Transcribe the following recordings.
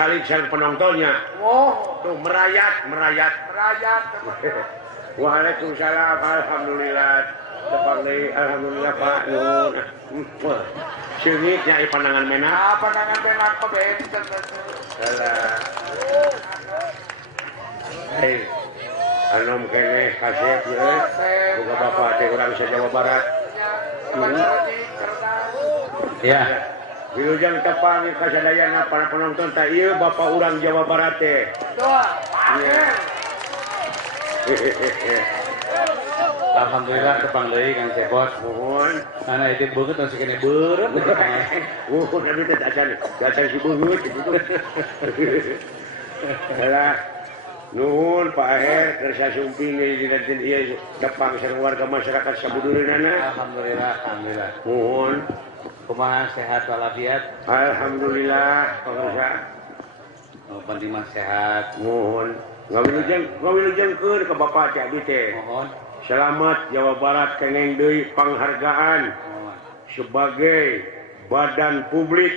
salib sang penontonnya. Tuh merayat. Waalaikumsalam. Alhamdulillah. Tepang deui alhamdulillah Pak nuhun. Seungitnya pandangan menak. Pandangan menak mah benten. Salah. Hei. Anom kene kasep ye. Boga Bapak teh urang Jawa Barat. Ya. Wilujeng tepang kasadayana para penonton teh ieu Bapak urang Jawa Barat teh. Doa. Alhamdulillah tepang deui Kang Cepot. Mohon. Ana itu beungeut tos kene beureut. Tapi teh acan si beungeut gitu. Salah. Nuhun Pak Aher keur sumping dinten ieu tepang sareng warga masyarakat sabudureunana. Alhamdulillah. Mohon. Kumaha sehat walafiat? Alhamdulillah pamirsa. Penting mah sehat. Mohon. Ngawilujengkeun ka Bapak teh abdi teh. Mohon. Selamat Jawa Barat kengeng deui penghargaan sebagai badan publik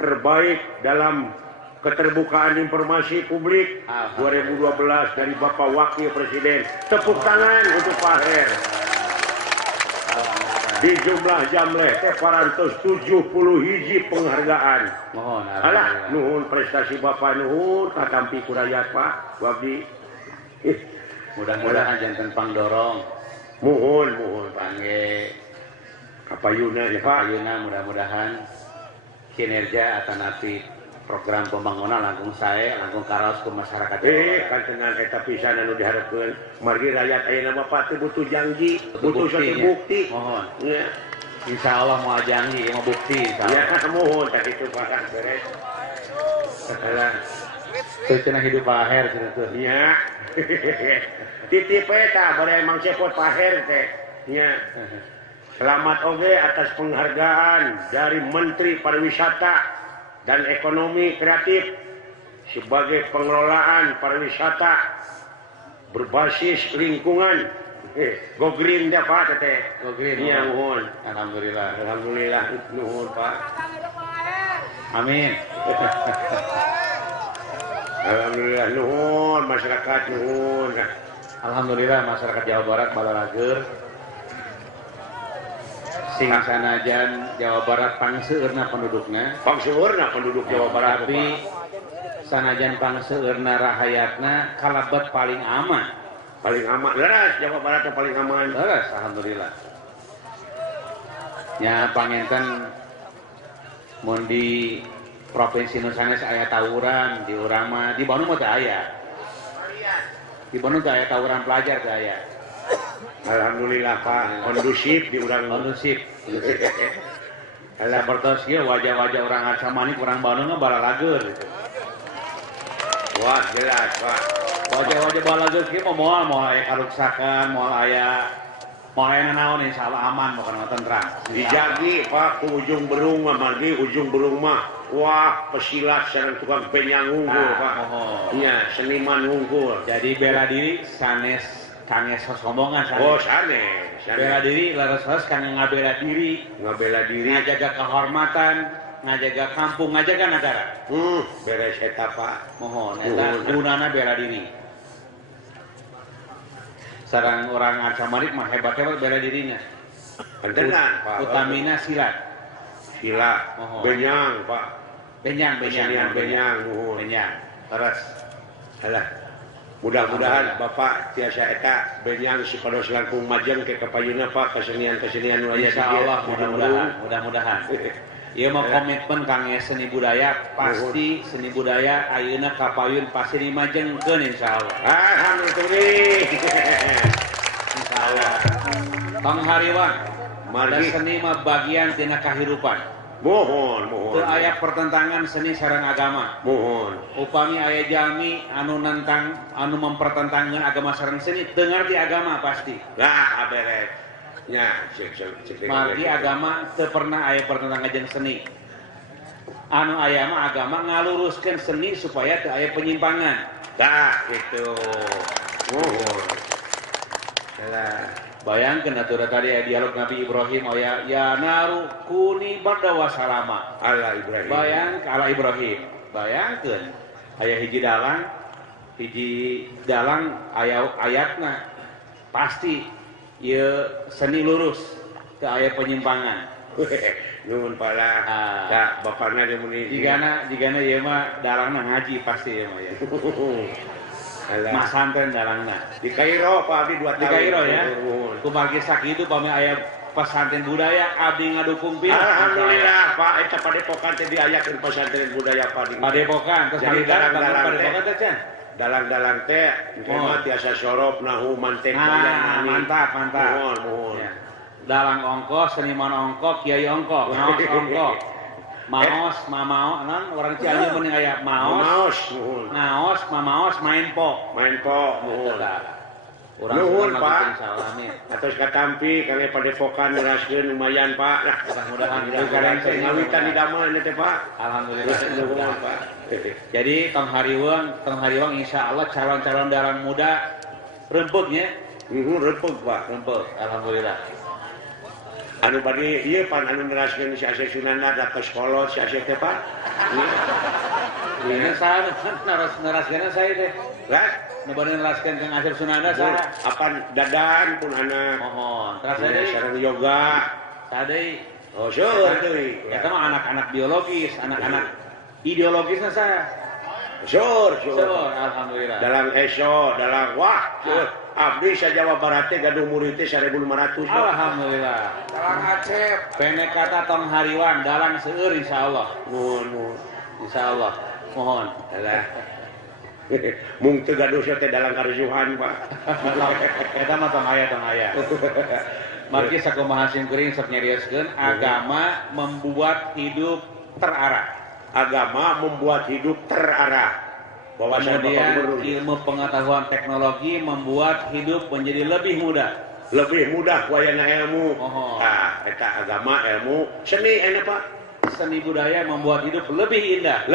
terbaik dalam keterbukaan informasi publik 2012 dari Bapak Wakil Presiden. Tepuk tangan untuk Pak Her. Di jumlah jamleh teh 470 hiji penghargaan. Mohon. Alah nuhun prestasi Bapak nuhun katampi ku rakyat Pak Wabdi. Mudah-mudahan janten pangdorong. Mohon Pangge kapayuna ya Pak. Kapayuna mudah-mudahan kinerja alternatif program pembangunan langkung sae langkung karaos ke masyarakat. Kantenan eta pisan anu diharapkeun. Margi rakyat ayeuna mah pati butuh janji, butuh suatu bukti. Mohon. Ya. Insyaallah mau janji, mau bukti. Ya mohon tah itu Pak beres. Salah. Teu cenah hidup Pak Aher kitu. Ya. Titip eta bade Mang Cepot Pak Aher teh. Ya. Selamat oge atas penghargaan dari Menteri Pariwisata dan Ekonomi Kreatif sebagai pengelolaan pariwisata berbasis lingkungan. Go green dah Pak teh. Go green. Iya mohon. Alhamdulillah nuhun Pak. Amin. Alhamdulillah nuhun masyarakat nuhun. Alhamdulillah masyarakat Jawa Barat balarageur. Sing sanajan Jawa Barat pangseueurna pendudukna. Pangseueurna penduduk Jawa Barat. Tapi sanajan pangseueurna rahayatna kalebet paling aman. Paling aman. Leres Jawa Barat paling aman. Leres alhamdulillah. Nya pangenten mun di Provinsi Nu sanes aya tawuran di urang mah di Bandung mah teu aya. Di Bandung teu aya tawuran pelajar teu aya. Alhamdulillah Pak, kondusif di urang kondusif. Sapertos ieu wajah-wajah urang Acamani urang Bandung mah balalageur. Wah, jelas Pak. Wajah-wajah balalageur kieu mah moal aya karuksakan, moal aya naon insyaallah aman bukan tentram. Dijagi Pak ku ujung berung mah margi ujung berung mah. Wah, pesilat sareng tukang penyang unggul Pak. Iya, seniman unggul. Jadi bela diri sanes kanges sosombongan sanes. Oh, sanes. Bela diri laras-laras kangge ngabela diri. Ngabela diri. Ngajaga kehormatan, ngajaga kampung, ngajaga negara. Beres eta Pak. Mohon eta gunana bela diri. Sareng orang Acamarik mah hebat-hebat bela dirinya. Tenang Pak. Utamina silat. Silat. Benyang Pak. Benyang. Terus. Alah. Mudah-mudahan Bapak tiasa eta benyang sipados langkung majeng ke kapayuna Pak kesenian-kesenian nu aya di insyaallah mudah-mudahan. Ieu mah komitmen kangge seni budaya pasti seni budaya ayeuna kapayun pasti dimajengkeun insyaallah. Alhamdulillah. Insyaallah. Panghariwan ada seni mah bagian tina kahirupan. Mohon. Teu aya pertentangan seni sareng agama. Mohon. Upami aya jalmi anu mempertentangkeun agama sareng seni, teu ngarti agama pasti. Lah, beres. Nya, margi agama teu pernah aya pertentangan jeung seni. Anu aya mah agama ngaluruskeun seni supaya teu aya penyimpangan. Dah, gitu. Mohon. Bayangkan aturan tadi dialog Nabi Ibrahim ya naru kuni barda wa salama. Ala Ibrahim. Bayang ala Ibrahim. bayangkeun aya hiji dalang ayatna pasti ieu seni lurus teu aya penyimpangan. Nuhun pala. Da bapana ge muni Jigana ieu mah dalangna ngaji pasti ieu mah ya. Masantren dalangna. Di Kairo Pak Abdi 2 tahun. Di Kairo ya. Kumargi sakitu pami aya pesantren budaya abdi ngadukung pisan. Alhamdulillah Pak eta padepokan teh diayakeun pesantren budaya Pak. Padepokan terus padepokan teh can. Dalang-dalang teh mah tiasa sorop nahu manten bayan. Mantap. Mohon. Ya. Dalang ongkos, seniman ongkok, kiai ongkok, ngaos ongkok. Maos, mamao, non orang Cianjur mending aya maos, ngaos, mamaos, main po, mohon. Urang Pak. salami. Atos katampi kami padepokan neraskeun lumayan Pak. Mudah-mudahan kalian teh ngawitan di damel teh Pak. Alhamdulillah. Nuhun Pak. Jadi tong hariwang insyaallah calon-calon dalang muda rempegnya. Rempeg Pak. Rempeg, alhamdulillah. Anu bagi ieu pan anu neraskeun si Aceh Sunanda datos kolot si Aceh teh Pak. Ini saya naraskeun saya teh. Lah, Nu bari naraskeun Kang Asep Sunanda saha? apan dadan pun anak. Mohon. Terus deui Sareng yoga. sadei. Oh, seueur deui. Eta mah anak-anak biologis, anak-anak ideologisna saha? Seueur. Alhamdulillah. Dalang eso, dalang wah, seueur. Abdi sa Jawa Barat teh gaduh murid teh 1.500. Alhamdulillah. Dalang Aceh. Pendek kata tong hariwang dalang seueur insyaallah. Mohon. Insyaallah. Mohon. Alah. Mung teu gaduh teh dalang karusuhan, Pak. Eta mah tong aya. Margi sakumaha simkuring sok nyarioskeun agama membuat hidup terarah. Agama membuat hidup terarah. Kemudian ilmu pengetahuan teknologi membuat hidup menjadi lebih mudah. Lebih mudah wayana ilmu. Eta agama ilmu seni enak Pak. Seni budaya membuat hidup lebih indah.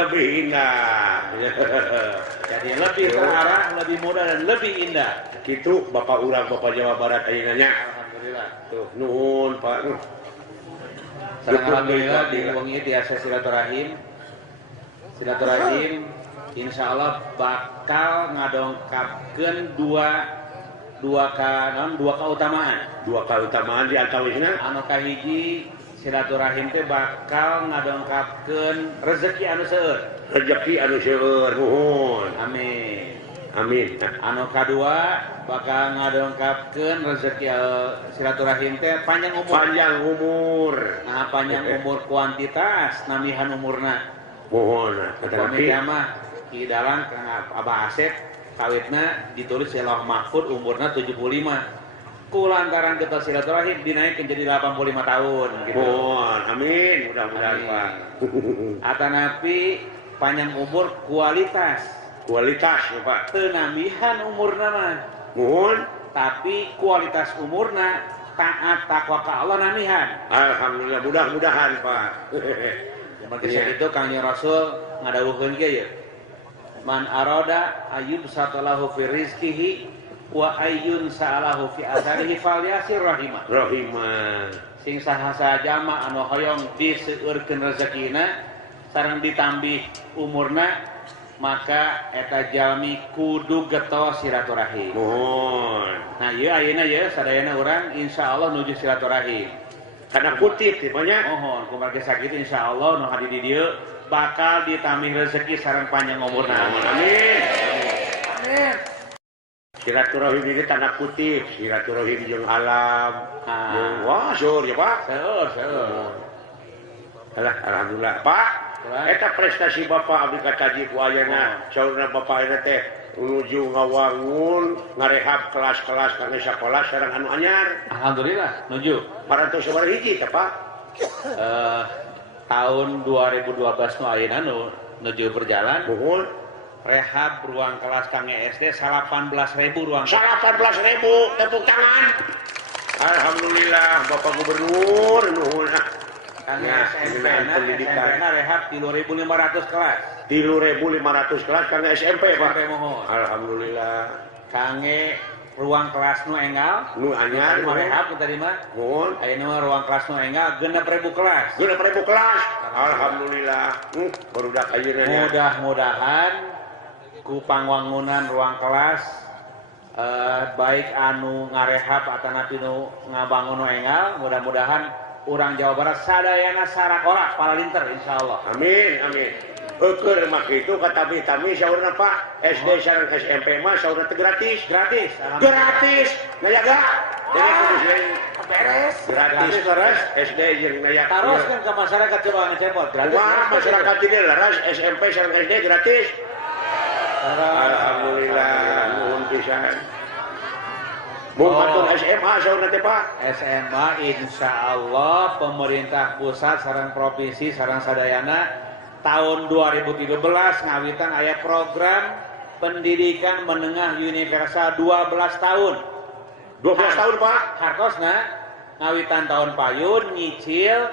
Jadi lebih terarah, lebih mudah dan lebih indah. Gitu Bapak urang Bapak Jawa Barat ayeuna nya. Alhamdulillah. Tuh nuhun Pak. Sareng alhamdulillah di wengi tiasa silaturahim. Insyaallah bakal ngadongkapkeun dua keutamaan. Dua keutamaan di antawisna Anu kahiji silaturahim teh bakal ngadongkapkeun rezeki anu seueur. Nuhun. Amin. Anu kadua bakal ngadongkapkeun rezeki silaturahim teh panjang umur. Nah, panjang umur kuantitas namihan umurna. Mohon. Pamit mah di dalam Kang Abah Asep kawitna ditulis Lauh Mahfud umurna 75. Kulantaran kita silaturahim dinaikkeun jadi 85 tahun gitu. Mohon. Amin. Mudah-mudahan Pak. Atanapi panjang umur kualitas Ya Pak. teu namihan umurna mah. Mohon. Tapi kualitas umurna taat takwa ka Allah namihan. Alhamdulillah mudah-mudahan Pak. Makanya itu Kang Rasul ngadawuhkeun ge ya. Man arada ayyub satalahu fi rizqihi wa ayyun sa'alahu fi azarihi falyasir rahimah. Sing saha saja mah anu hoyong diseueurkeun rezekina sareng ditambih umurna maka eta jalmi kudu getos silaturahim. Mohon. Nah ieu ayeuna ye sadayana urang insyaallah nuju silaturahim. Karena kutip tipenya. Mohon kumargi sakitu insyaallah nu hadi di dieu bakal ditambih rezeki sareng panjang umurna. Amin. Silaturahim ini tanda kutip, silaturahim jeung alam. Wah, seueur ya Pak. Seueur. Alhamdulillah Pak. Eta prestasi Bapak abdi kataji ku ayeuna. Saurna Bapak eta teh nuju ngawangun, ngarehab kelas-kelas kangge sakola sareng anu anyar. Alhamdulillah, nuju. Parantos sabaraha hiji teh Pak? Tahun 2012 nu ayeuna nuju berjalan. Mohon. Rehab ruang kelas kangge SD 18.000 ruang. 18.000 tepuk tangan. Alhamdulillah Bapak Gubernur nuhun. Kangge SMP-na rehab 3.500 kelas. 3.500 kelas kangge SMP Pak. Mohon. Alhamdulillah. Kangge ruang kelas nu enggal nu anyar tadi mah rehab tadi mah nuhun ayeuna mah ruang kelas nu enggal 6.000 kelas. 6.000 kelas alhamdulillah barudak ayeuna nya Mudah-mudahan ku pangwangunan ruang kelas baik anu ngarehab atanapi nu ngabangun nu enggal mudah-mudahan urang Jawa Barat sadayana sarakora palalinter insyaallah. amin amin keur mah kitu kata tami saurna Pak SD sareng SMP mah saurna teh gratis Gratis. nayaga jadi kudu beres. gratis terus SD jeung nayaga Taros kan ke masyarakat coba ngecepot gratis. wah masyarakat ini laras SMP sareng SD gratis alhamdulillah nuhun pisan Bukan SMA saurna teh Pak SMA insyaallah pemerintah pusat sareng provinsi sareng sadayana tahun 2013 ngawitan aya program pendidikan menengah universal 12 tahun. 12 tahun Pak Hartosna ngawitan tahun payun nyicil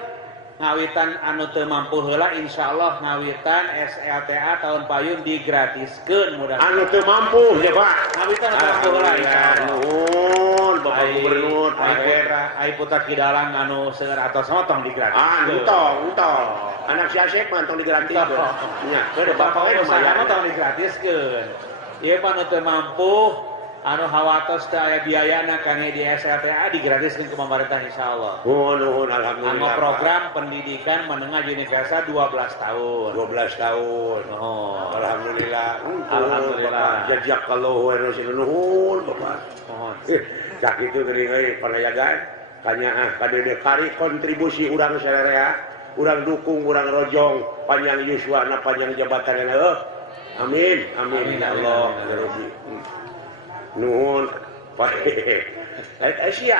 ngawitan anu teu mampu heula insyaallah ngawitan SLTA tahun payun digratiskeun mudah-mudahan. anu teu mampu ya Pak Ngawitan anu mampu heula insyaallah. nuhun Bapak Gubernur Pak Ai putra kidalang anu seueur atos mah tong digratiskeun. entong anak si Asep mah tong digratiskeun nya keur Bapak we usaha mah lumayan tong digratiskeun. Ieu mah nu teu mampu anu hawatos teu aya biayana kangge di SLTA digratiskeun ku pemerintah insyaallah. nuhun Anu alhamdulillah program pendidikan menengah universal 12 tahun. 12 tahun Oh. alhamdulillah Alhamdulillah. jazakallahu khairan nuhun Bapak Mohon. cak itu geuning euy panayagan kanya kadede kari kontribusi urang sarerea urang dukung urang rojong panjang yuswana panjang jabatanna amin amin ya Allah ya Rabbi nuhun Pak Asia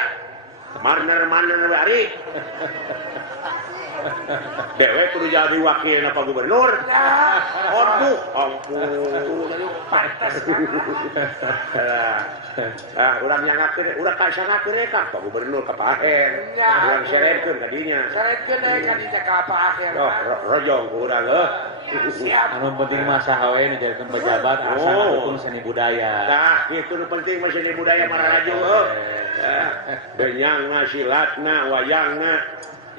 marner bari dewe kudu jadi wakil Pak Gubernur aduh ampun urang nyangakeun urang kasangakeun ka Pak Gubernur ka Pak Aher urang seretkeun ka dinya Saretkeun deui ka dinya ka apa akhir. rojong ku urang Siap. Anu penting mah saha we nu jadikeun pejabat asal dukung seni budaya. nah itu nu penting mah seni budaya maraju benyangna silatna wayangna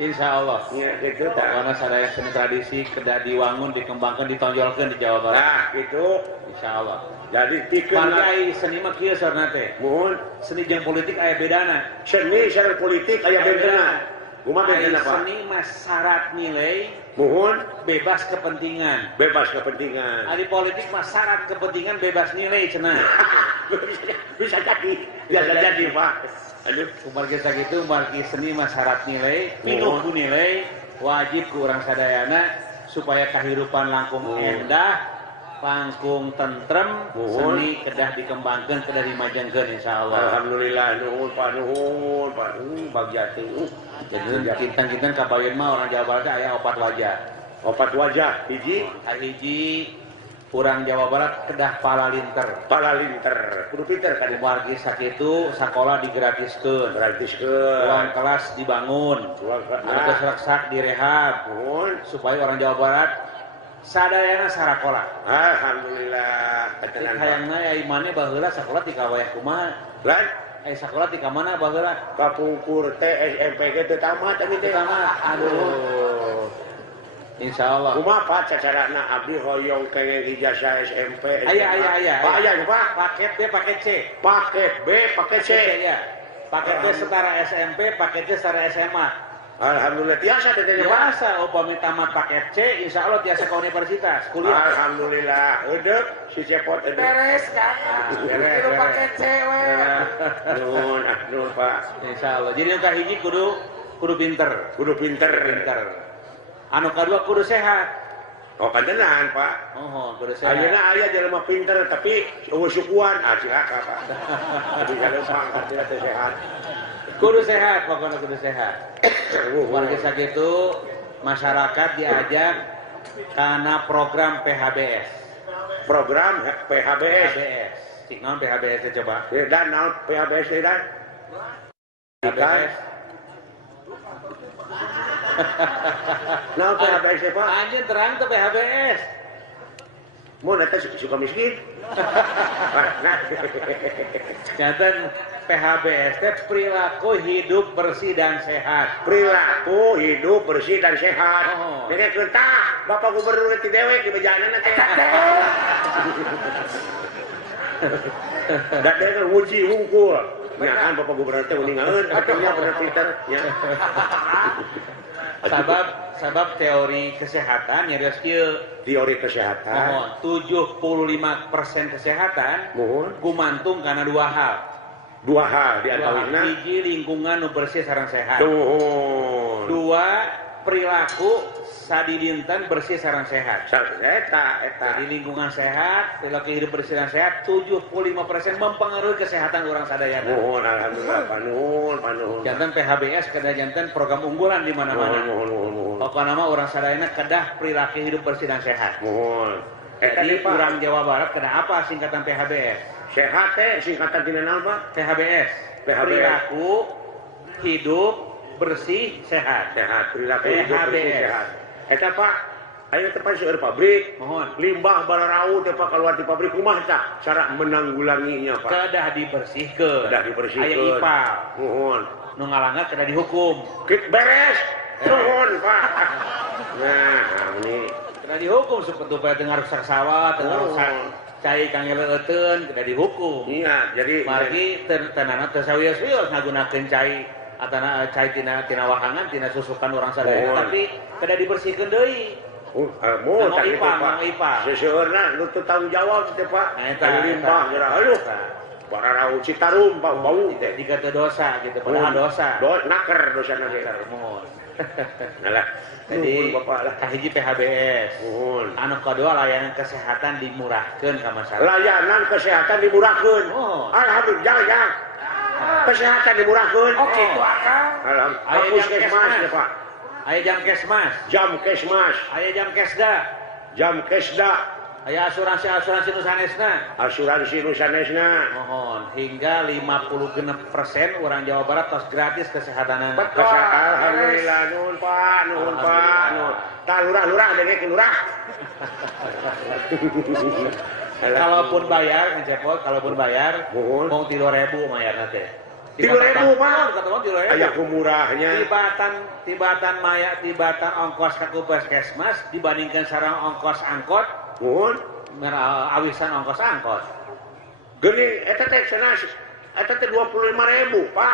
Insyaallah. nya kitu tah Pokoknya sadaya seni tradisi kedah diwangun, dikembangkan, ditonjolkan di Jawa Barat. nah gitu Insyaallah. jadi tikeun Mangga ai seni mah kieu sarana teh. mohon Seni jeung politik aya bedana. seni sareng politik aya bentena kumaha Ai bentena Pak seni mah syarat nilai, mohon bebas kepentingan. bebas kepentingan Ari politik mah syarat kepentingan bebas nilai cenah. bisa jadi Pak aduh Kumargi sakitu margi seni mah syarat nilai, pinuh ku nilai, wajib ku urang sadayana supaya kahirupan langkung endah, langkung tentrem, seni kedah dikembangkeun, kedah dimajengkeun insyaallah. alhamdulillah nuhun Pak bagiate Jadi kinten-kinten kabayeun mah orang Jawa Barat teh aya 4 wajah. opat wajah hiji Hiji urang Jawa Barat kedah palalinter. palalinter kudu pinter kan Kumargi sakitu sakola digratiskeun. gratiskeun Ruang kelas dibangun. Anu geus reksak direhab nuhun supaya orang Jawa Barat sadayana sarakola. alhamdulillah Cek ketenangan hayangna ya imane baheula sakola ti kawayah kumaha? lan Sakola ti ka mana baheula? kapungkur teh SMP ge teu tamat ani teh Pertama, aduh. Insyaallah. kumaha Pak cacarana abdi hoyong kenging ijazah SMP Aya. Pak aya Pak Paket B, paket C. paket B paket C Ya. Paket B setara SMP, paket C setara SMA. alhamdulillah tiasa teh Pak Biasa upami tamat paket C, insyaallah tiasa ke universitas, kuliah. alhamdulillah eudeuh si cepot eudeuh Beres kan. beres. Kudu pake cewek. nuhun Pak Insyaallah. Jadi nu kahiji kudu pinter. kudu pinter Anu kadua kudu sehat. oh kandenan Pak Oh, kudu sehat. ayeuna aya jelema pinter tapi eueuh sukuan cilaka Pak tapi kalau pangkat dia teh sehat Kudu sehat, pokoknya kudu sehat. Warga sakitu masyarakat diajak karena program PHBS. program PHBS PHBS. Cik naon PHBS teh coba? dan naon PHBS teh dan PHBS. naon PHBS teh Pak Anjeun terang tuh PHBS. Mau nanti suka miskin. Jantan PHBS teh perilaku hidup bersih dan sehat. Perilaku hidup bersih dan sehat. Oh. Dengan kentah, Bapak Gubernur ti dewe di bejanan teh. Dan dia nguji hungkul. Nyakan Bapak Gubernur teh uningaeun artinya bener pinter nya. Sabab teori kesehatan ya kieu. Teori kesehatan. Mohon 75% kesehatan Mohon gumantung karena dua hal. dua hal di antaranya. Hiji lingkungan nu bersih sareng sehat. Nuhun. Dua perilaku sadidinten bersih sareng sehat. Eta. Jadi lingkungan sehat, perilaku hidup bersih dan sehat 75% mempengaruhi kesehatan orang sadayana. Nuhun alhamdulillah panuhun. Jantan PHBS kedah jantan program unggulan di mana-mana. Nuhun. Apa nama orang sadayana kedah perilaku hidup bersih dan sehat. Nuhun. Jadi Pak. orang Jawa Barat kedah apa singkatan PHBS? Sehat teh singkatan tina naon Pak? PHBS. Perilaku hidup bersih sehat. Sehat perilaku hidup bersih PHBS. sehat. Eta Pak, aya teh pan seueur pabrik. Mohon. Limbah balarau teh Pak keluar di pabrik kumaha tah cara menanggulanginya Pak? Kedah dibersihkeun. Aya IPAL. Nuhun. Nu ngalanggar kedah dihukum. Beres. Nuhun Pak. Nah, ini Kedah dihukum supaya teu ngarusak sawah, teu ngarusak cai kang eleuteun, kedah dihukum. iya, jadi Margi tenana teu sawios-wios ngagunakeun cai atana cai tina wahangan tina susukan orang sadaya, tapi kedah dibersihkeun deui. mau Mang IPA. Seseueurna nu teu tanggung jawab teh Pak. Eta, Anu limbah eta. geura aduh. Bararau Citarum bau teh. Jika teu dosa gitu, padahal dosa. Naker dosana ge. Mohon. Nalah. Jadi Bapak lah. kahiji PHBS. Nuhun. Anu kedua layanan kesehatan dimurahkeun ka masyarakat. Layanan kesehatan dimurahkeun. Oh. Alhamdulillah ya. Kesehatan dimurahkeun. Oke, itu akang. Alhamdulillah. Aya Puskesmas ya Pak. Aya jam kesmas, Jam kesmas, aya jam kesda, jam kesda, aya asuransi nu sanesna. asuransi nu sanesna. Mohon hingga 56% orang Jawa Barat tos gratis kesehatanana. Alhamdulillah nuhun Pak, nuhun Pak, nuhun. Tah lurah denge lurah. Kalaupun bayar, ngecepot, kalaupun bayar, Mohon. mau 3.000 mayarna teh. 3.000 Pak. Kata mau 3.000. Aya kumurahnya. Tibatan ongkos ka puskesmas dibandingkan sareng ongkos angkot, Nuhun. awisan ongkos angkot. Geuning eta teh cenah eta teh 25.000 Pak.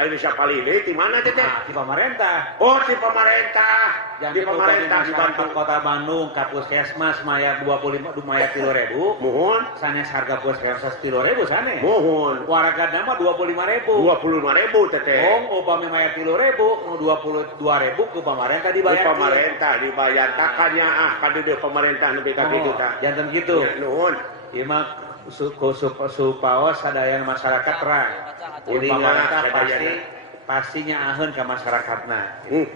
Ari siapa lili di mana teh teh? Nah, di pemerintah. Oh, di pemerintah. Di pemerintah masyarakat dibantu. Kota Bandung ka puskesmas mayar 3.000. Mohon. Sanes harga puskesmas 3.000 sanes. Mohon. Warga nama 25.000. 25.000 teh teh. Upami mayar 3.000, nu 22.000 ku pemerintah Di dibayar. pemerintah dibayar takanya kadu di pemerintah nepi ka kitu tah. Janten gitu. Ya, nuhun. Ieu mah supaos sadayana masyarakat terang. Jadi Umpama pemerintah sadayana. pastinya ahun ke masyarakatna.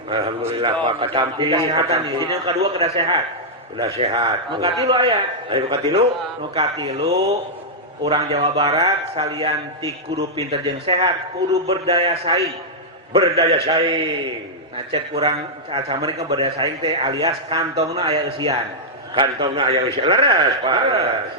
Alhamdulillah Pak katampi Kesehatan nih. Ini yang kedua kedah sehat. udah sehat. Nu katilu aya. Ayo katilu. Nu katilu urang Jawa Barat salian ti kudu pinter jeung sehat, kudu berdaya saing. Berdaya saing. Nah cek urang acamani ka berdaya saing teh alias kantongna aya eusian. Kantongna aya isi leres Pak.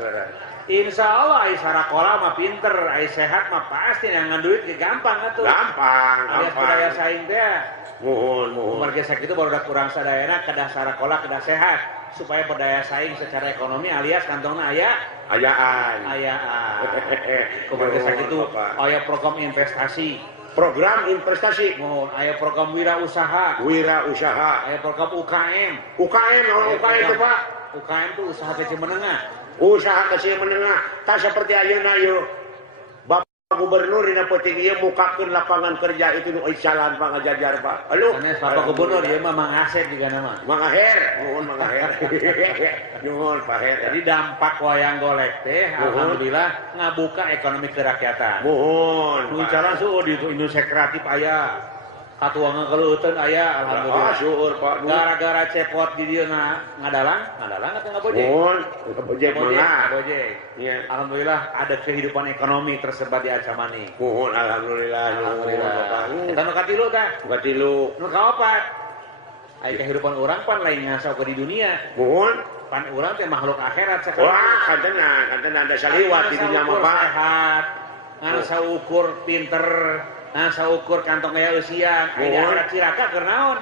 Leres. Insya Allah ai sarakola mah pinter, ai sehat mah pasti ngangan duit ge gampang atuh. Gampang. Alias berdaya saing teh. Mohon. Umur gesek itu baru udah kurang sadayana kedah sarakola kedah sehat supaya berdaya saing secara ekonomi alias kantongna Ayaan. Umur gesek itu aya program investasi, Program investasi. mohon aya program wirausaha, Wirausaha. aya program UKM. UKM, UKM itu Pak. UKM itu usaha kecil menengah. Usaha kecil menengah. Tak seperti ayeuna ieu. Bapak Gubernur dina peuting ieu mukakeun lapangan kerja itu nu jalan Pak ngajajar Pak. Aduh. Sanes Bapak Gubernur ieu mah Mang Asep juga nama. Mang Aher, nuhun Mang Aher. Nuhun Pak Aher. Jadi dampak wayang golek teh alhamdulillah ngabuka ekonomi kerakyatan. Mohon. Nu jalan sueuh di Indonesia kreatif aya. Katuangan keleuteun aya alhamdulillah. Syukur Pak. Gara-gara cepot di dieu ngadalang atau ngabojek? Mohon. Ngabojek mangga. Ngabojek. Iya. Alhamdulillah ada kehidupan ekonomi tersebar di Acamani. Mohon alhamdulillah. Alhamdulillah. Nuhun. Eta nu katilu tah. Katilu. Nu kaopat. Aya kehidupan urang pan lain ngasau ke di dunia. Mohon. pan urang teh makhluk akhirat sekali. Wah, kantenan ada saliwat di dunia mah Pak. Sehat, ngan saukur pinter, ngan saukur kantong aya eusian, aya akhirat ciraka keur naon?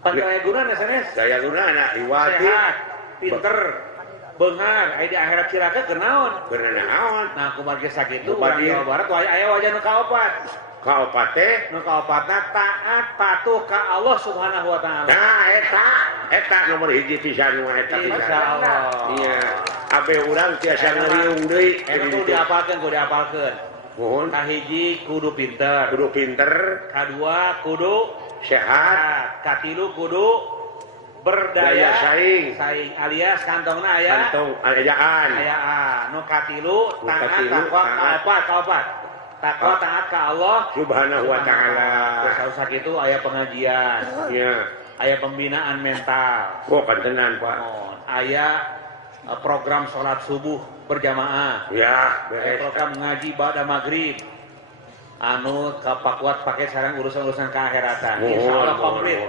Pan aya gunana sanes? Daya gunana liwati. Sehat, pinter, beunghar, aya di akhirat ciraka keur naon? Keur naon? Nah, kumaha sakitu urang Jawa Barat aya wajah nu kaopat. Kaopat teh Nu kaopatna taat patuh ka Allah Subhanahu wa taala. nah eta nomor hiji pisan mah eta pisan. Masyaallah. Iya, abe urang tiasa ngeriung deui. Eta kudu diapalkeun. Mohon Kahiji kudu pinter. kudu pinter, Kadua kudu sehat, katilu kudu berdaya daya saing, alias kantongna aya kantong ayaan. nu katilu Nu taat katilu, takwa kaopat takwa taat ka Allah Subhanahu wa taala. terus sakitu aya pengajian Iya. aya pembinaan mental Oh, kantenan Pak. aya program sholat subuh berjamaah Ya, aya beres. program ngaji pada maghrib anu kapakuat pakai sareng urusan-urusan keakhiratan insyaallah komplit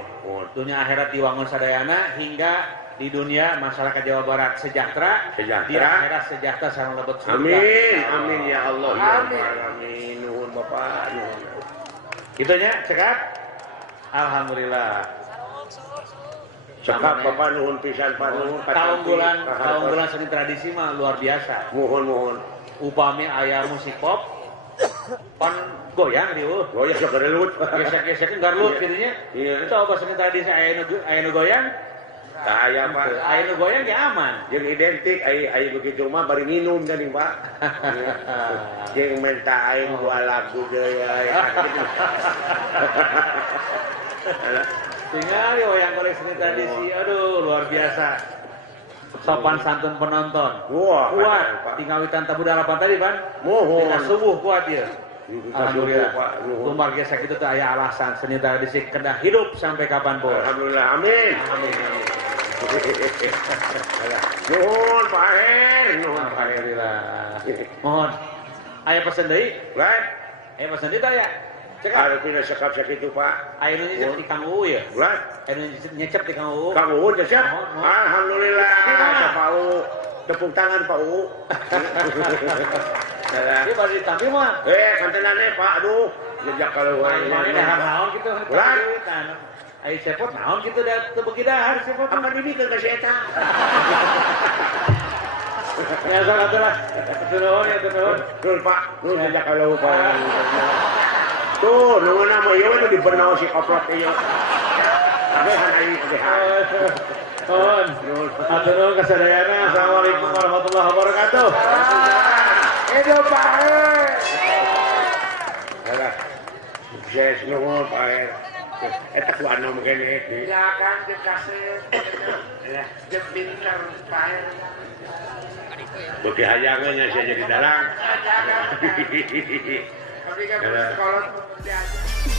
dunia akhirat diwangun sadayana hingga di dunia masyarakat Jawa Barat sejahtera, di akhirat sejahtera sareng lebet surga. Amin ya Allah. Amin. Nuhun Bapak, nuhun. Kitu nya cekat. Alhamdulillah. Cekap Bapak nuhun pisan Pak nuhun. Kaunggulan seni tradisi mah luar biasa. Mohon. Upami aya musik pop pan goyang dieu. Goyang sok gerelut. Gesek-gesek garlut kitu nya. Iya. Coba seni tradisi aya nu goyang. Saya Pak. Aya nu goyang ge aman. Jeung identik aya begitu mah bari minum geuning Pak. Jeung menta aing dua lagu deui gitu. Tinggal yang koleksi seni tradisi, aduh luar biasa. Sopan santun penonton. Wah, kuat. Pak. Tinggal witan tabu dalapan tadi, Pan. Mohon. Kita subuh kuat ya. Alhamdulillah Pak. Tumbar gesek itu teh aya alasan seni tradisi kedah hidup sampai kapanpun. Alhamdulillah. Amin. Amin. Nuhun Pak Her, nuhun Pak Her. Alhamdulillah. Mohon. Aya pesen deui? Kan? Aya pesen deui teh ya? Cekap. Kalau tidak sekap sakitu Pak. Aya nu nyecep di Kang Uu ya? Bulan. Aya nu nyecep di Kang Uu. Kang Uun ya siap? Mohon. Alhamdulillah. Pak U. Tepuk tangan Pak U. Ini baru ditampil mah. Kantenannya Pak. Aduh. Jejak kalau Mana dahar naon gitu. Bulan. Ayo cepot naon gitu dah teu beuki dahar cepot. Apa ini ke si eta? Ya salah lah. Tuh ya tuh. Tuh Pak. Tuh jejak kalau Pak. Tuh, nunggu nama ieu mah dibenau si koplok ieu. Tapi hari ini Nuhun. Atur nuhun kasadayana. Assalamualaikum warahmatullahi wabarakatuh. Hidup baik. Alah. Sukses nuhun Pak Her. Eta ku anu mungkin Silakan dikasih. Dia pintar baik. beuki hayangannya saya jadi dalang. Tapi kan sekolah diajar.